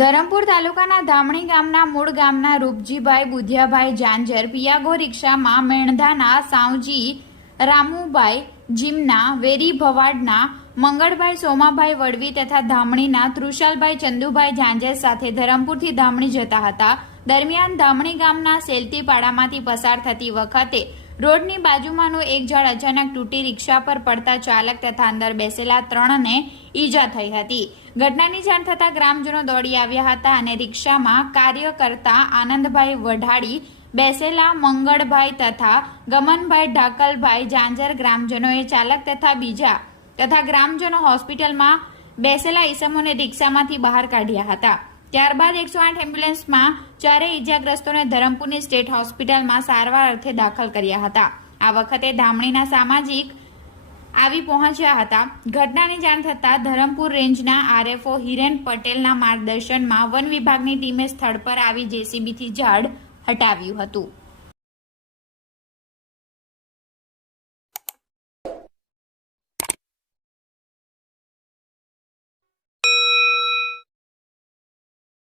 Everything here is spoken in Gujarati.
ધરમપુર તાલુકાના ધામણી ગામના મૂળ ગામના રૂપજીભાઈ બુધિયાભાઈ જાંજર, પિયાગો રિક્ષામાં મેણધાના, સાવજી, રામુભાઈ, જીમના, વેરી ભવાડના, મંગળભાઈ, સોમાભાઈ વડવી તથા ધામણીના તૃષાલભાઈ, ચંદુભાઈ જાંજર સાથે ધરમપુરથી ધામણી જતા હતા. દરમિયાન ધામણી ગામના સેલતીપાડામાંથી પસાર થતી વખતે રોડની બાજુમાંનું એક ઝાડ અચાનક તૂટી રિક્ષા પર પડતા ચાલક તથા અંદર બેસેલા ત્રણને ઈજા થઈ હતી. ઘટનાની જાણ થતાં ગ્રામજનો દોડી આવ્યા હતા અને રિક્ષામાં કાર્ય કરતા આનંદભાઈ વઢાડી, બેસેલા મંગળભાઈ તથા ગમનભાઈ ઢાકલભાઈ જાંજર ગ્રામજનોએ ચાલક તથા બીજા તથા ગ્રામજનો હોસ્પિટલમાં બેસેલા ઈસમોને રિક્ષામાંથી બહાર કાઢ્યા હતા. ત્યારબાદ એકસો આઠ એમ્બ્યુલન્સમાં ચારેય ઇજાગ્રસ્તોને ધરમપુરની સ્ટેટ હોસ્પિટલમાં સારવાર અર્થે દાખલ કર્યા હતા. આ વખતે ધામણીના સામાજિક આવી પહોંચ્યા હતા. ઘટનાની જાણ થતાં ધરમપુર રેન્જના આરએફઓ હિરેન પટેલના માર્ગદર્શનમાં વન વિભાગની ટીમે સ્થળ પર આવી જેસીબીથી ઝાડ હટાવ્યું હતું.